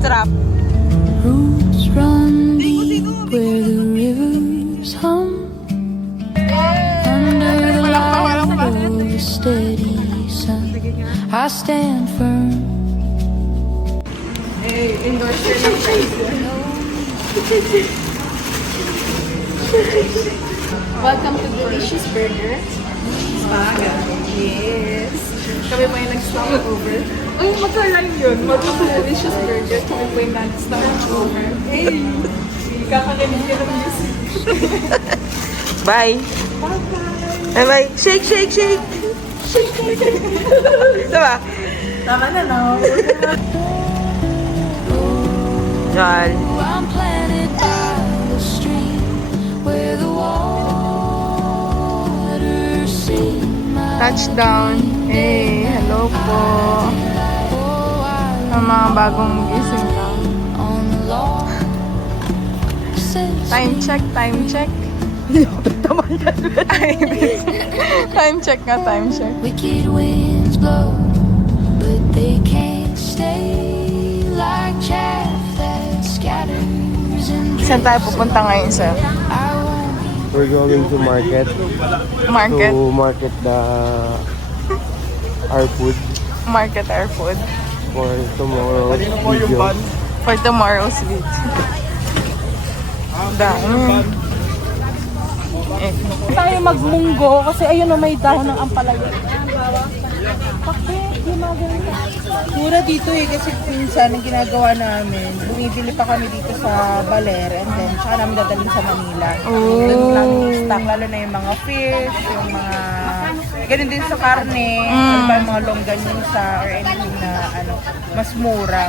Trap. Roots run deep where the rivers hum. Under the light of a steady sun, I stand firm. Hey, endorse your Welcome to Delicious Burger. Spaga. Yes. Kami po yung nag-stop over. Uy, magka-live yun. Welcome to Delicious Burger. Kami po yung nag-stop over. Hey! Kakagaling ka ng music. Bye! Bye! Bye! Shake, shake, shake! Shake, shake, shake! Diba? Tama na, no? Yan. I'm planted by the stream where the water sees my Touchdown. Hey, hello po. Ang mga bagong gising lang. on the law. Time check, time check. Time check nga, time check. Wicked winds blow, but they can't stay like chaff that scatters and Saan tayo pupunta ngayon, sir? I won't We're going to market Market? to market our food Market our food. for tomorrow's video. For tomorrow's video. Dami. Eh, Tayo magmunggo kasi ayun na may dahon ng ampalaya. Bakit? Di maganda. Mura dito eh kasi pinsan ang ginagawa namin. Bumibili pa kami dito sa Baler and then saka namin dadalhin sa Manila. Doon lang stock lalo na yung mga fish, yung mga ganun din sa karne, ano ba yung mga longganisa or anything na ano, mas mura.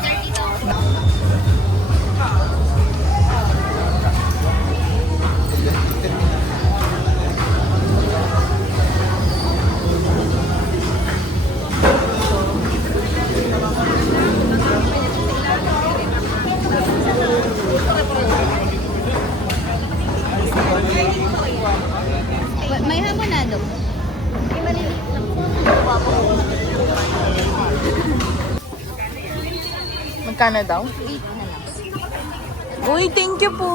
May hamonado. May maliliit lang. magkano daw? 8 na lang. Uy, thank you po.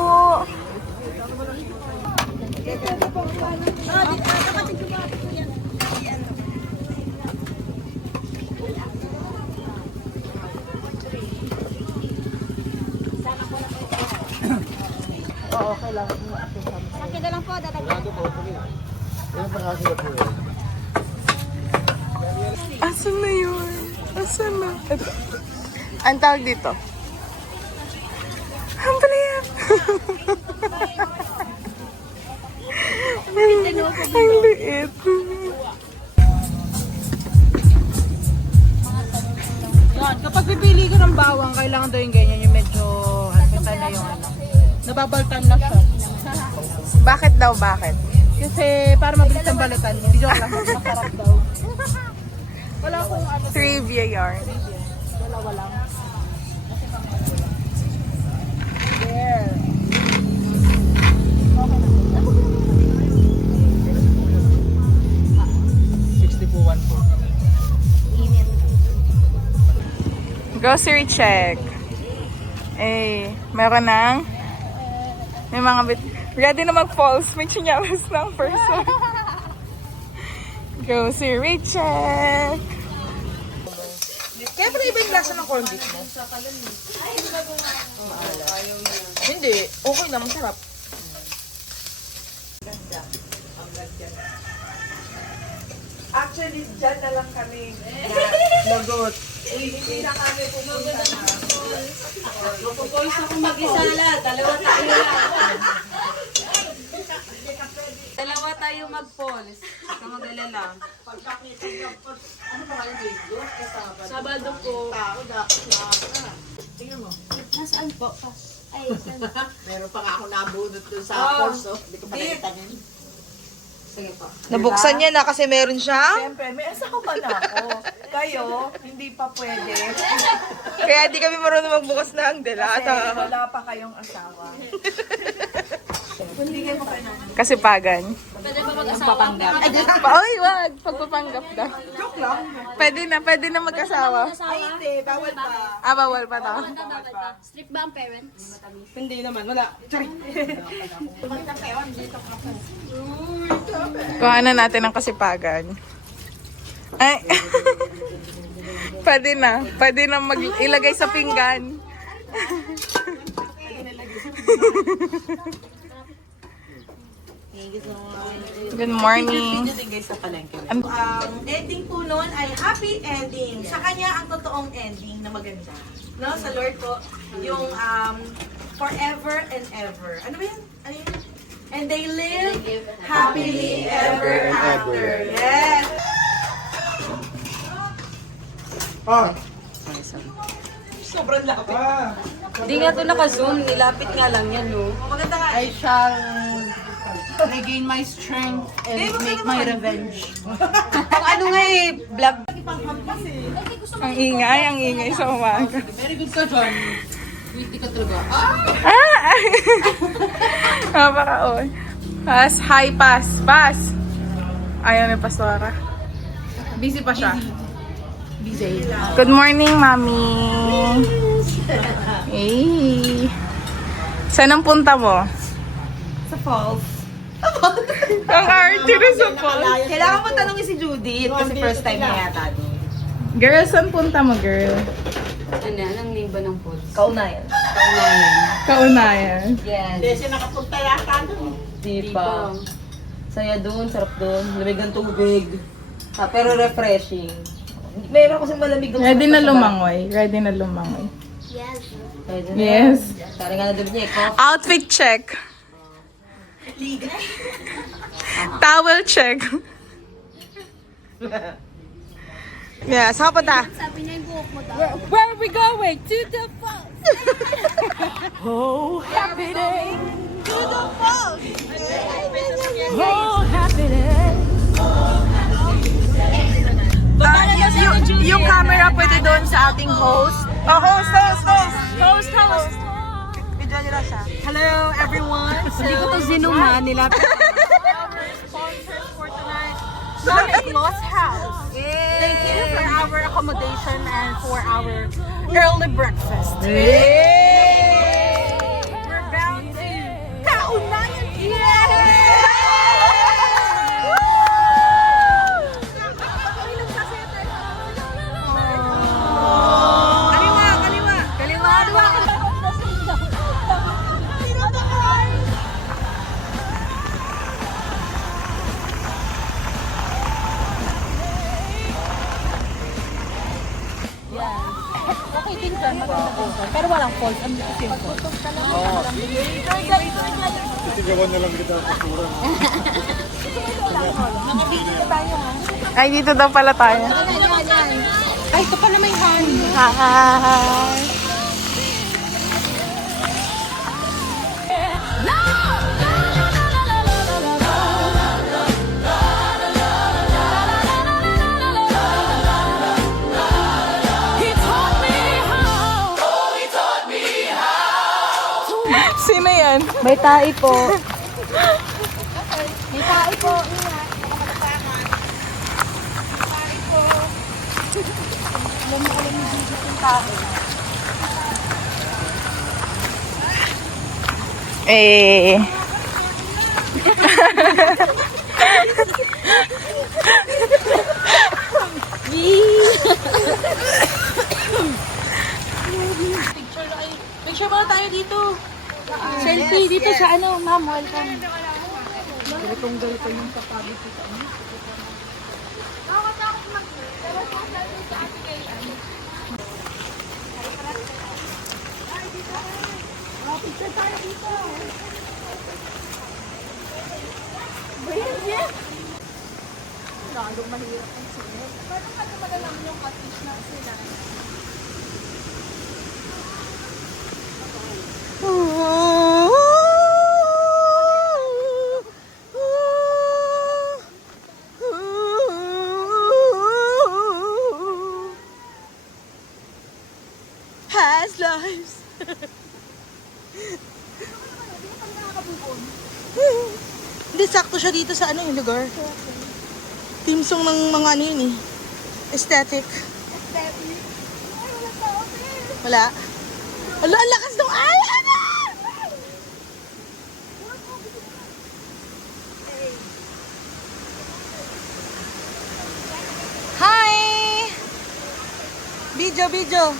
Akin na lang po, dadagdag. Asan na yun? Asan na? Ito. Ang tawag dito? Ang palaya. Ang liit. Yan, kapag pipili ka ng bawang, kailangan daw yung ganyan, yung medyo, kita na yung ano, nababaltan na siya. Bakit daw, bakit? Kasi para mabilis ang balatan, hindi joke lang, masarap daw. Wala akong ano, Trivia yarn. dalawa lang. There. Grocery check. Eh, meron ng may mga bit. Ready na mag-falls. May chinelas ng person. Grocery check. Kaya pala iba yung lasa ng corned beef mo? Hindi. Okay na, masarap. Actually, dyan na lang kami. Lagot. Hindi na kami pumunta na. Dalawa tayo mag-falls. Ikaw mag-alala. Sabado po. Nasaan po? Ay, saan? Meron pa nga ako nabunot dun sa course, oh. Hindi ko pa nakita yun. Sige po. Nabuksan niya na kasi meron siyang... Siyempre, may asawa na ako. Kayo, hindi pa pwede. Kaya di kami marunong magbukas ng Kasi delata. wala pa kayong asawa. Kasipagan. Pwede ba mag-asawa? Ay, wag. Pagpapanggap daw. Joke lang. Pwede na mag-asawa. Ay, hindi. Bawal pa. Bawal pa to. Strict ba ang parents? Hindi naman. Wala. Sorry. Kuha na natin ang kasipagan. Ay. Pwede na. Pwede na ilagay sa pinggan. Good morning. Ending po noon ay happy ending. Sa kanya ang totoong ending na maganda. No, sa Lord po, yung forever and ever. Ano ba yan? Ano yun? And they live happily ever after. Yes. Sobrang lapit. Hindi nga ito naka-zoom. Nilapit nga lang yan, no? Maganda nga. I shall regain my strength and make my revenge. Ang ano nga eh, vlog. Ang ingay sa umaga. Very good ka, John. Hindi ka talaga. Napaka-on. Pass, hi, pass. Ayaw ni Pastora. Busy pa siya. Good morning, Mami. Hey. Saan ang punta mo? Sa falls. Ang arte na sa falls. Kailangan mo tanongin si Judith kasi first time niya yata doon. Girl, saan punta mo, girl? Ano, anong name ba ng pods? Kaunayan. Kaunayan. Yes. Kasi nakapunta yata doon. Di pa. Saya doon, sarap doon. Lamig ng tubig. Pero refreshing. Meron kasi malamig doon. Ready na lumangoy. Ready na lumangoy. Yes. Yes. Tara nga na doon niya. Outfit check. Towel check. Yeah, saan ka punta? Sabi niya yung buhok mo daw. Where are we going? To the falls. Oh, happy day. To the falls. Oh, happy day. Yung camera pwede doon sa ating host. Oh, host. Video nyo lang siya. Hello, everyone. Hindi ko to zinum ha. Nilapit. Lost House. Thank you for our accommodation and for our early breakfast. We're bound to Kaunayan. Pero walang falls. Ang simple. Ay, dito daw pala tayo. Ay, ito pala may honey. Hi. Sino yan? May tae po. May tae po. Eh. Picture muna tayo dito. Selfie dito sa ano, ma'am. Welcome. sakto siya dito sa ano yung lugar. Team song ng mga ano yun eh. Aesthetic. Wala. Wala, ang lakas ng ay! Ano? Hi! Video.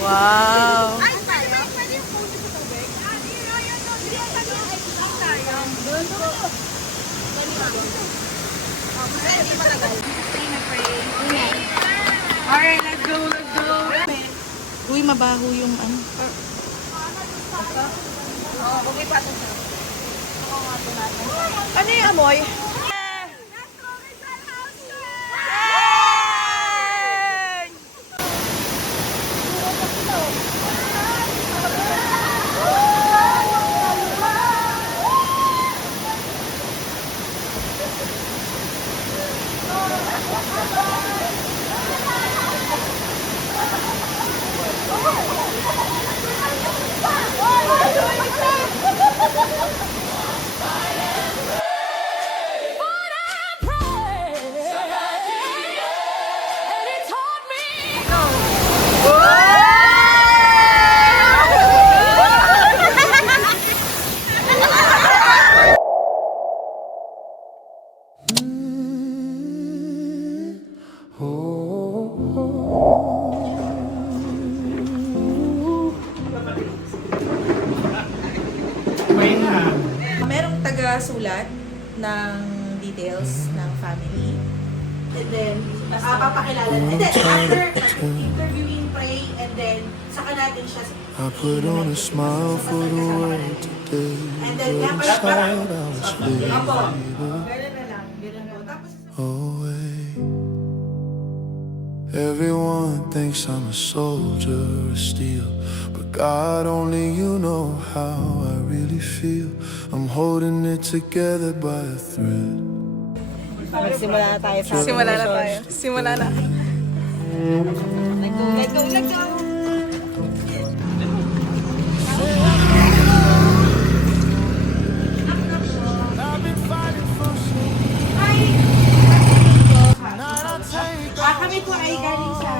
Wow! Ay, pwede yung phone sa tubig? Doon po. Hindi matagal. Alright, let's go. Uy, mabaho yung ano. Ano yung amoy? Merong taga-sulat ng details ng family. And then, papakilala na. And then, after interviewing, pray, and then, saka natin siya. I put on a smile for the world today. And then, But inside I was fading Ganun na lang. Ganun po. Tapos, away. Everyone thinks I'm a soldier of steel, but God, only you know how I really feel. I'm holding it together by a thread. Simula na tayo. Simula na. Let go. I've been fighting for so Kami po ay galing sa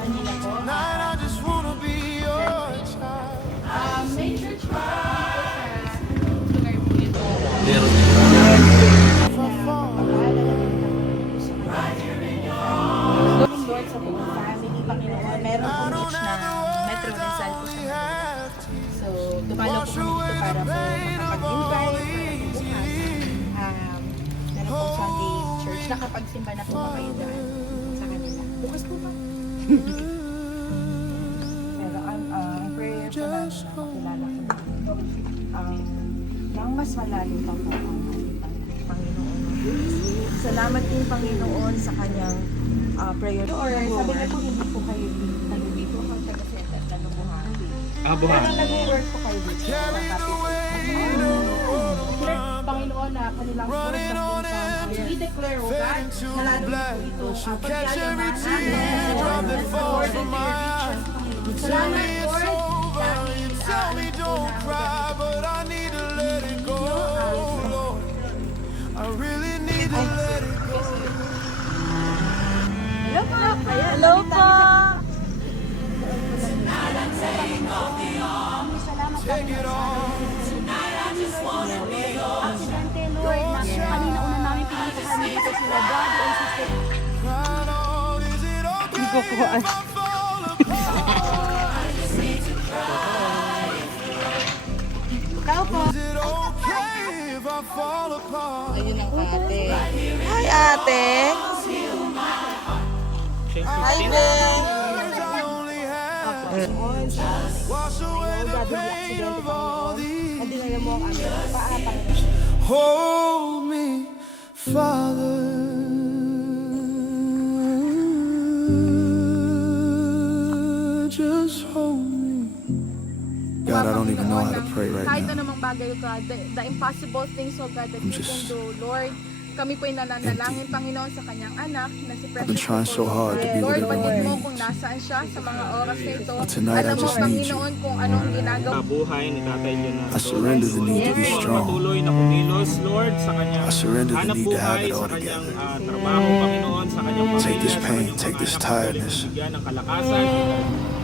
Manila po. night. I just wanna be your child. May church pa dito sa lugar po ito. Lord sa buong family, Panginoon. Meron pong beach na Metro Rizal po sa Manila. So, dumalo po kami dito para po makapag-invite. Meron pong Sunday church. Nakapagsimba na po ba kayo dyan sa kanila? Bukas po ba? Pero ang prayer po namin na makilala ko nang mas malalim pa po ang Panginoon. Salamat din Panginoon sa kanyang prayer. Or sabi na po hindi po kayo nandito kung taga-center na Buhati. Buhati. Pero nag-work po kayo dito. Panginoon na kanilang words sa punta. We declare, O God, na lalo po ito. Pagyayamanan namin sa Lord and your riches. Salamat, Lord. Tell me don't cry, but I need to let it go, Lord. I really need to let it go. Hello po! Take it on. Aksidente, Lord, na kanina una namin pinuntahan dito sila God and Sister. Right on. Is it okay if I fall apart? Ikaw po. Is it okay if I fall apart? Ayun ang ate. Hi, ate. Hi, Beng. I only have wash away the pain of all these. Hindi na mo ang aming paatang. Hold me, Father. just hold me. God, I don't even know how to pray right Kahit now. anumang bagay, God, the impossible things, oh God, that I'm you can just do, Lord. Kami po'y nananalangin, Panginoon, sa kanyang anak na si I've been Precious trying so Nicole. hard to be Lord, with batid her. mo kung nasaan siya sa mga oras na ito. Tonight, I Alam mo, just need you. Panginoon, kung anong ginagawa. buhay ni Tatay Leonardo. I surrender the need to be strong. Patuloy na kumilos, Lord, sa kanyang I surrender the hanap need to have buhay, it sa all kanyang together. trabaho, Panginoon, sa kanyang pamilya, Take this sa pain, kanyang take this mga anak, patuloy tiredness. bigyan ng kalakasan.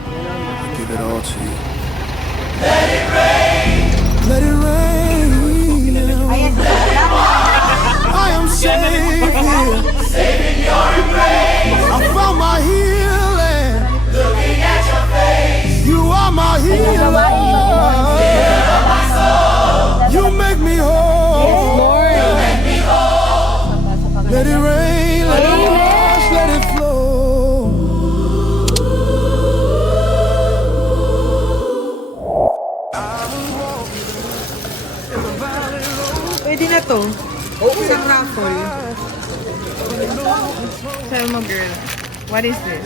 I give it all to you. Let it rain. Let it rain. I am saved. Saving your embrace. I found my healing. Looking at your face. You are my healer. You make me whole. You make me whole. Let it rain. Let it wash. Let it flow. Pwede na to. Isang raffle. Tell mo, girl. What is this?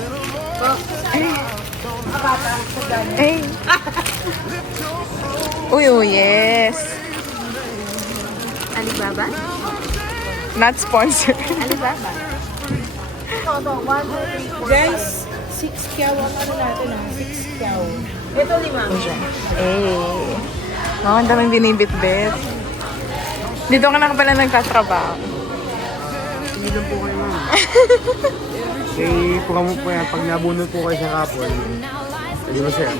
Hey. Uy, oh, yes. Alibaba? Not sponsored. Alibaba. Guys, 6 kyaw ang ano natin ah. 6 kyaw. Eh. Mga ang daming binibit-bit. Dito ka na pala nagtatrabaho. Eh, kung mo po yan, pag nabunod po kayo sa kapon, hindi mo sir.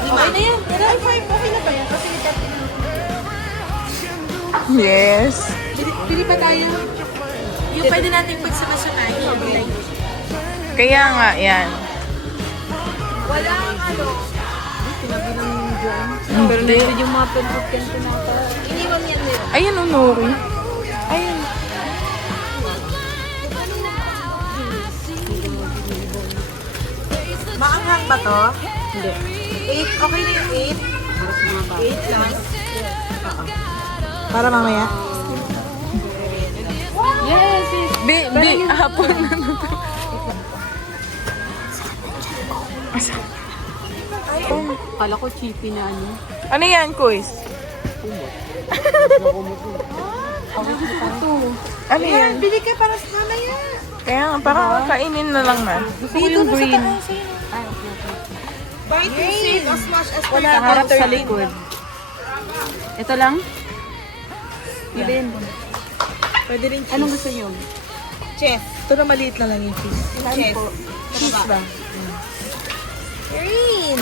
Okay na yan. Pero okay na ba yan? Kasi Yes. pili pa tayo. Yung pwede natin pagsama-samahin. Like, Kaya nga, yan. walang ano. Pero nandun yung mga pagbukin ko na ito. Iniwan yan nila. Ayun, oh, Nori. Ayun. Maanghang ba to? Hindi. 8, okay na yung 8? 8 lang. Para mamaya. Yes, yes. Di, hapon na Kala ko cheapy na ano. Ano yan, Kuis? Ano yan? Bili ka para sa mamaya. Kaya nga, parang kainin na lang na. Gusto ko yung green. Buy to save as much as Wala per Harap sa 13. likod. Ito lang? Bilhin. Pwede rin cheese. Anong gusto niyo? Chef. Ito na maliit na lang yung cheese. Chef. Cheese ba? Green!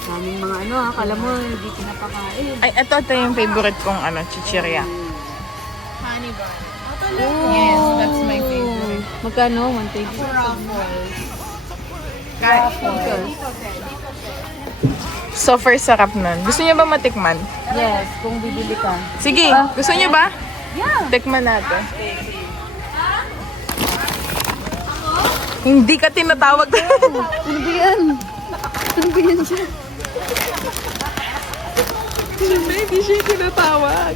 Daming mga ano ha. Kala mo hindi pinapakain. Ay, ito yung favorite kong chichirya. Honey bun. Yes, that's my favorite. Magkano? 120. Super sarap nun. Gusto niyo ba matikman? Yes, kung bibili ka. Sige, gusto niyo ba? Yeah. Tikman natin. Hindi ka tinatawag. Ano ba yan? Ano ba yan siya? Hindi siya tinatawag.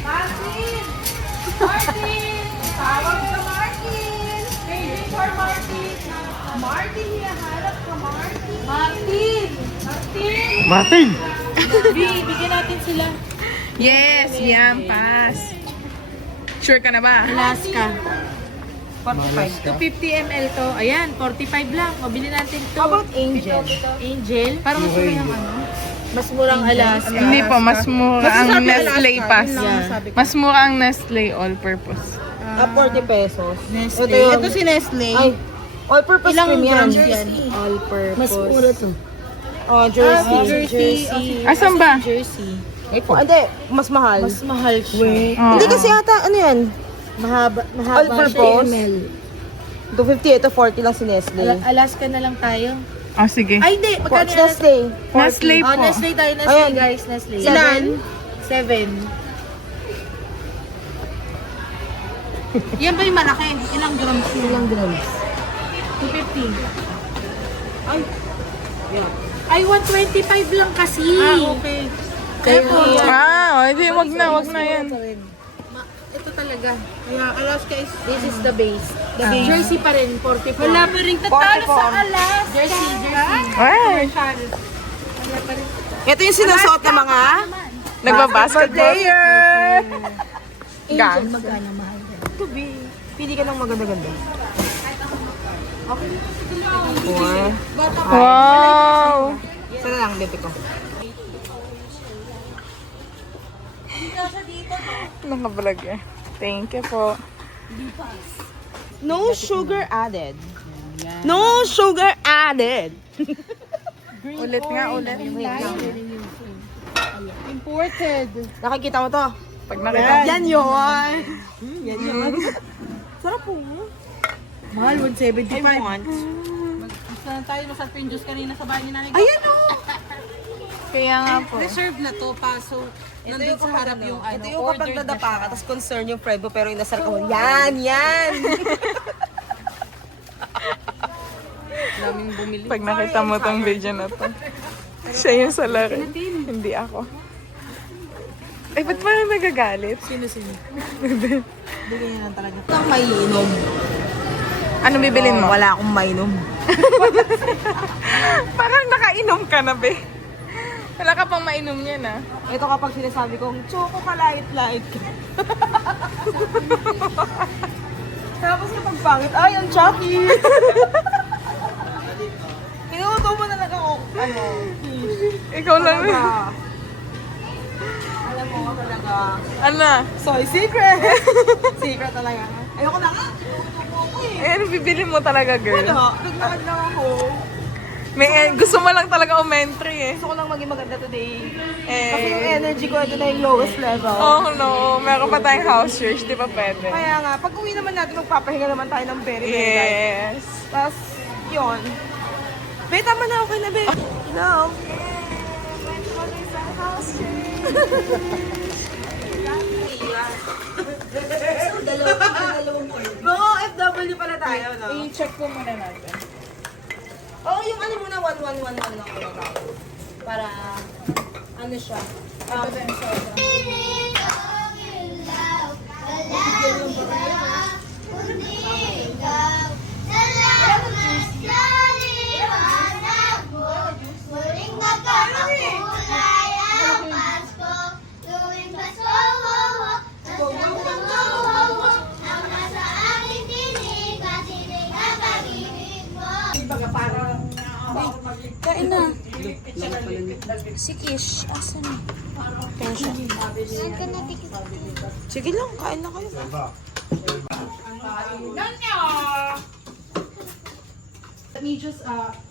Martin! Martin! Tawag ka, Martin! Waiting for Martin! Martin, hinahanap ka, Martin! Martin! Martin! Martin! Bigyan natin sila. Yes, yan, pass. Sure ka na ba? Alaska. 45. 250 ml to. Ayan, 45 lang. O, bilhin natin to. How about Angel? Angel? Parang mas mura yung ano? Mas murang Alaska. Hindi po, mas mura ang sabi Nestle Alaska, Pass. yun lang ang sabi ko. Mas mura ang Nestle All-Purpose. 40 pesos. Nestle. Ito yung- Ito si Nestle. Ay, all-purpose Ilang cream yan. grams yan? All-purpose. Mas mura to. Oh, jersey. Jersey. Asan ba? Jersey. Hindi, mas mahal. Mas mahal siya. Oo. Hindi kasi ata, ano yan? Mahaba All-purpose? siya ml. 250, ito 40 lang si Nestle. Alaska na lang tayo. Oh, sige. Ay, hindi. Magkano What's yung Nestle? Nestle Oh, po. Nestle tayo. Nestle, Ayan. guys. Nestle. Ilan? 7. Yan ba yung malaki? Ilang grams? Ilang grams? 250. Ay. Ay, 125 lang kasi. Ah, okay. Kaya Ah, hindi, wag na yan. ito talaga. Kaya Alaska is... This is the base. The base. Jersey pa rin, 44. Wala pa rin tatalo sa Alaska. Jersey. Ito yung sinusuot ng mga nagbabasketball player. Angel, magkano mahal yan? Pili ka ng maganda-ganda. Wow! Sana lang, bebe ko. Nakablog eh. Thank you po. No sugar added. No sugar added. Ulit nga, ulit. Imported. Nakikita mo to? Pag nakita. Yan yun. Yan yun. Sarap po. Mahal, 175. Saan tayo nasa Pinjus kanina sa bahay ni Nanay? Ayan o. Kaya nga po. Reserve na to, paso nandun sa harap yung Ito yung kapag nadapa ka, tapos concern yung friend mo, pero inasar ka mo. Yan, yan. daming bumili. Pag nakita mo tong video na to. Siya yung sa laro. Hindi ako. Ay, ba't parang nagagalit? Sino? Bigyan lang talaga. Ito may inom. Ano bibilin mo? Wala akong mainom. Parang nakainom ka na, be. Wala ka pang mainom yan, ah. Ito kapag sinasabi kong, choco ka, light-light ka. Tapos kapag pangit, ay, ang chucky. Pinuto mo na lang ako, Ikaw lang. Alam mo ka talaga. Ano? Soy secret. Secret talaga. Ayoko na nga. Eh, ano bibili mo talaga, girl? Naglakad lang ako. Gusto mo lang talaga umentry, eh. Gusto ko lang maging maganda today. Eh, Kasi yung energy ko, ito na yung lowest level. oh no, meron pa tayong house church, di ba pwede? Kaya nga, pag uwi naman natin, magpapahinga naman tayo ng very, very light. Yes. Tapos, yun. Be, tama na, okay na, be. Love. Mga FW pala tayo, no? I-check po muna natin. Oo, yung ano muna, 1111 lang ako. Para, ano siya? Kain na. Si Kish, asan na? Kaya siya. Saan ka natikit? Sige lang, kain na kayo. Let me just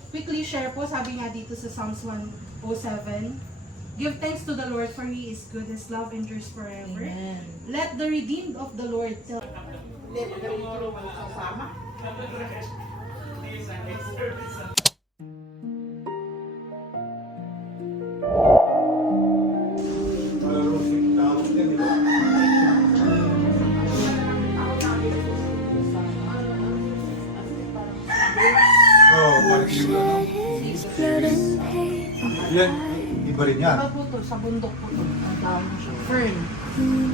quickly share po, sabi nga dito sa Psalms 107, give thanks to the Lord for He is good, His love endures forever. Amen. Let the redeemed of the Lord tell. Blood and pain. Yan, iba rin yan. Po to, sa bundok po to. Ang tawag siya. Fern.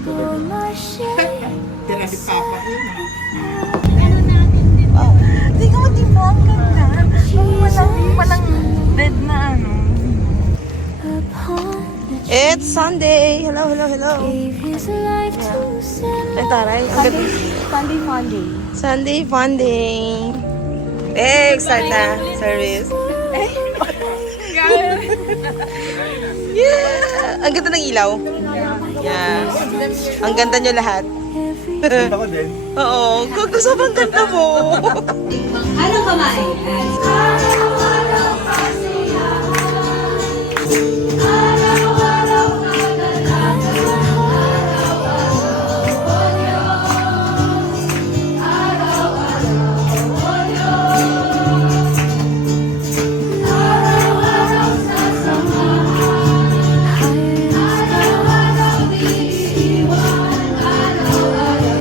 Bore my shame. Hindi ka mo, di ba? Ang ganda. Walang dead na ano. Upon It's Sunday. Hello, hello, hello. gave his life to sin. Ay, taray. Ang ganda. Sunday Monday. Sunday fun day. Eh, start na. Service. Yeah! Ang ganda ng ilaw. Yeah. Ang ganda nyo lahat. Ako din. Oo. Kung sobrang ganda mo. Anong kamay?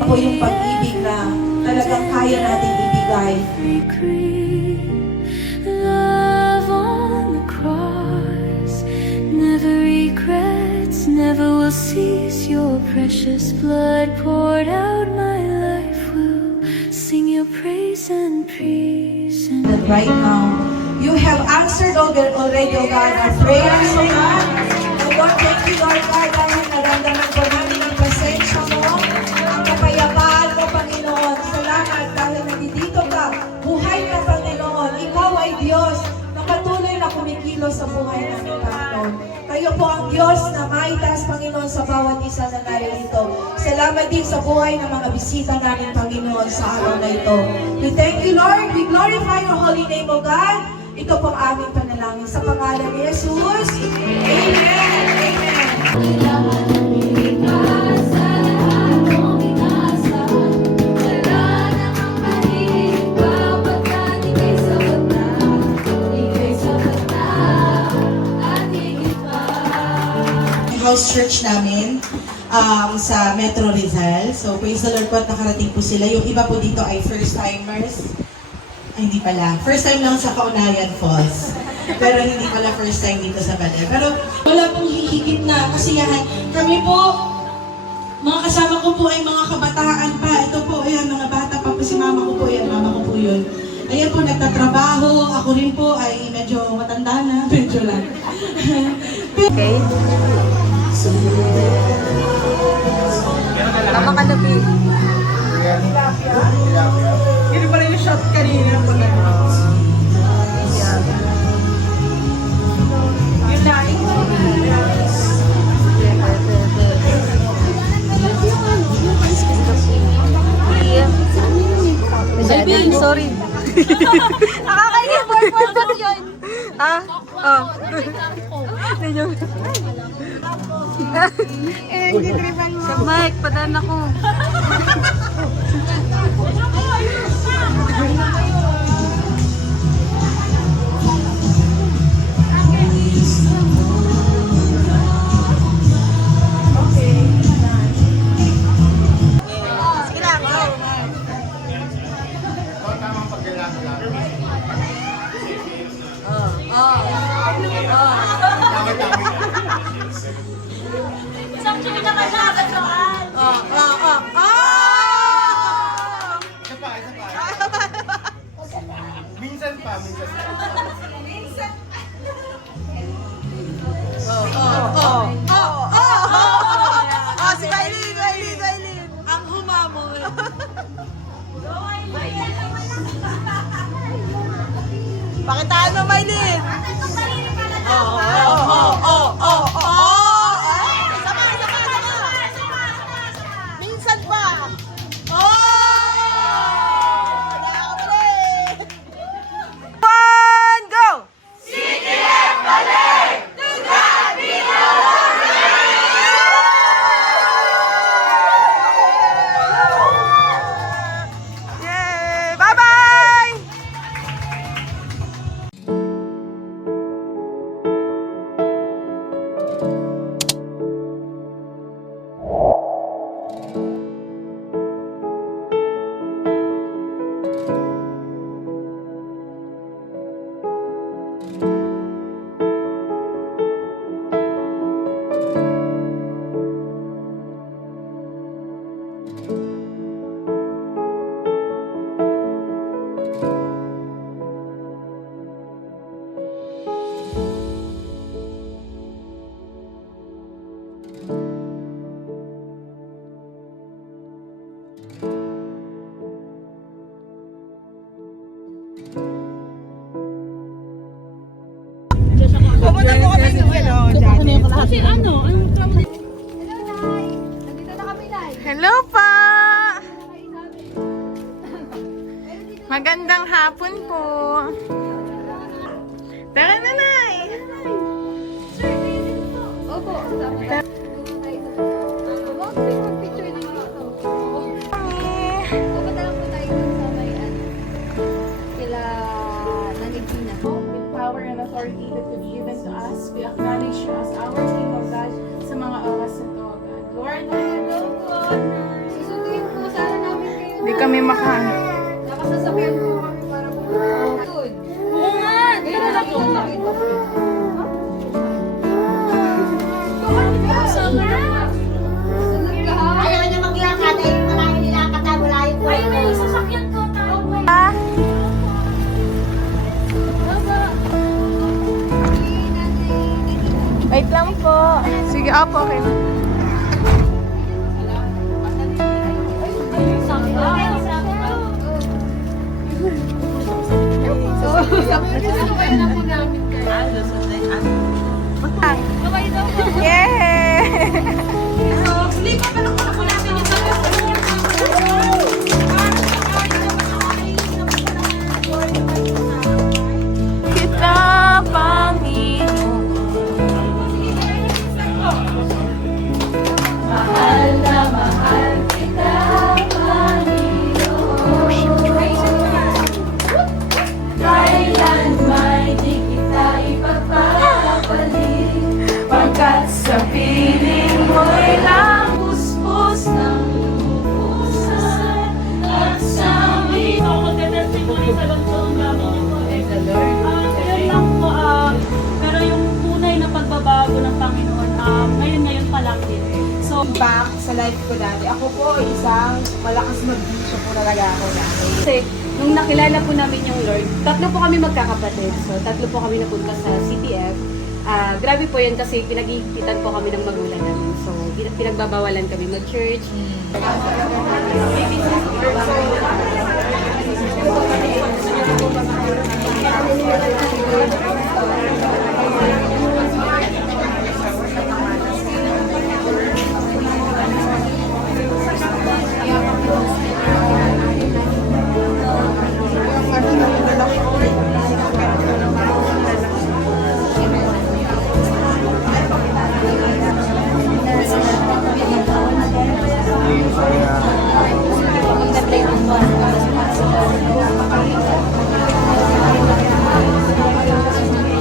Ako yung pag-ibig na talagang kaya nating ibigay. Love on the cross, never regrets, never will cease. Your precious blood poured out my life will sing your praise and praise. That right now, you have answered already, oh God, our prayers, oh God. And Lord, thank you, Lord God, dahil naramdaman po namin ang presensya mo, ang kapayapaan mo, Panginoon. Salamat dahil nandito ka, buhay ka, Panginoon. Ikaw ay Diyos na patuloy na kumikilos sa buhay namin, Panginoon. Kayo po ang Diyos na maitaas, Panginoon, sa bawat isa na narito. Salamat din sa buhay ng mga bisita namin, Panginoon, sa araw na ito. We thank you, Lord. We glorify your holy name, O God. Ito po ang aming panalangin sa pangalan ni Jesus. Amen. Amen. House church namin sa Metro Rizal. So, praise the Lord po at nakarating po sila. Yung iba po dito ay first-timers. Ay, hindi pala. First time lang sa Kaunayan Falls. Pero hindi pala first time dito sa Baler. Pero wala pong hihigit na kasiyahan. Kami po, mga kasama ko po ay mga kabataan pa. Ito po, ayan, mga bata pa po. Si mama ko po, ayan, mama ko po yun. Ayan po, nagtatrabaho. Ako rin po ay medyo matanda na. Medyo lang. Okay. Tama ka na, Pete. Yun pala yung shot kanina. Yun na. Alvin, sorry. Nakakainis, for yun. Ah? Oh. Sa mic, padaan ako. Sige lang, go. Isang chili naman siya agad soan. Minsan pa. Si Bailin. Ang humamol. Pakitaan mo, Maylin. Minsan pa. One, go! Yay! Bye-bye! Pumunta po kami ng Kasi anong travel din? Hello, Nay. Nandito na kami, Nay. Hello pa! Magandang hapon po. Tara na, Nay! Sir, kayo po. Opo. Mag-picture din dito. Pupunta lang po tayo dun sa may kila Nanigina. With power and authority that you've given to us, we acknowledge you as our King of God sa mga oras na to, God. Lord, Susunduin po sana namin kayo. hindi kami Nakasasakyan po kami para pumunta. Oo nga! Pero lang po. Ayaw niya maglakad. Wait lang po. Sige, apo, okay na. Kita, Panginoon. Mahal na mahal kita, Panginoon. Kailan may di kita ipagpapalit, pagkat sa piling mo'y labus-bus ng lubusan at sa amin. Magdadastimony sa lungsong namin yung po. Ngayon lang po, pero yung tunay na pagbabago ng Panginoon, ngayon pa lang din. So, Back sa life ko dati, ako po isang malakas mag-bisyo po talaga ako dati. kasi nung nakilala po namin yung Lord, tatlo po kami magkakapatid. So, tatlo po kami napunta sa CTF. Grabe po yun kasi pinagigpitan po kami ng magulang namin. So, pinagbabawalan kami mag-church.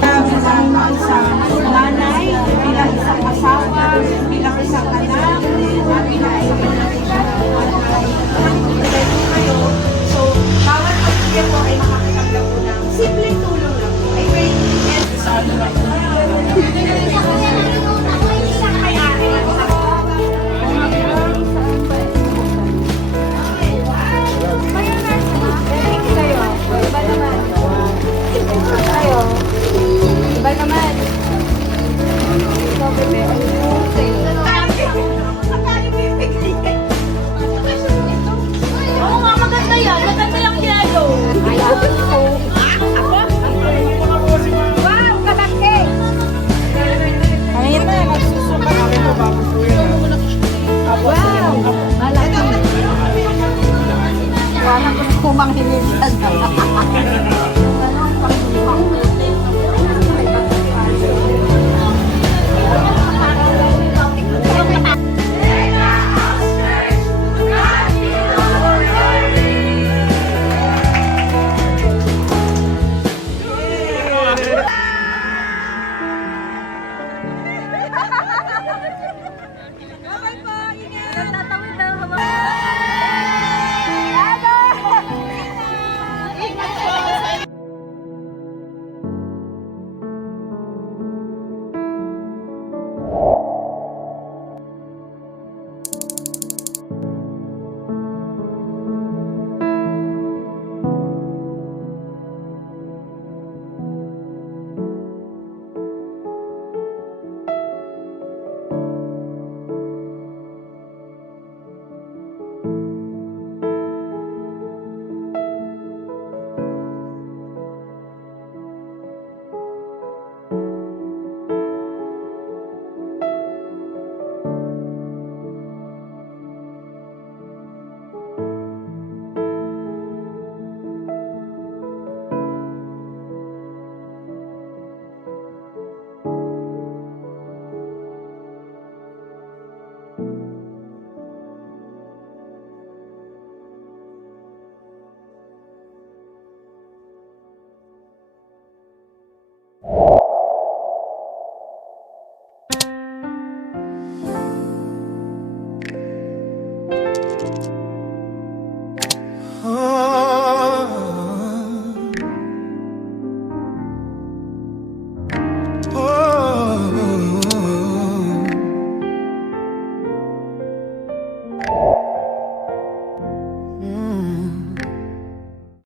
Bilang isang nanay, bilang isang asawa, bilang isang anak, bilang isang kayo. So, bawat pamilya po ay makakatanggap po ng simpleng tulong lang po. I pray and sa ano lang. Iba naman. So, bebe, oo nga, maganda yan. Maganda yung yellow. Wow, kalaki! Ayun na, nagsusuka kami mo ba? Wow! Malaki. Wala ko kumanghinit siya.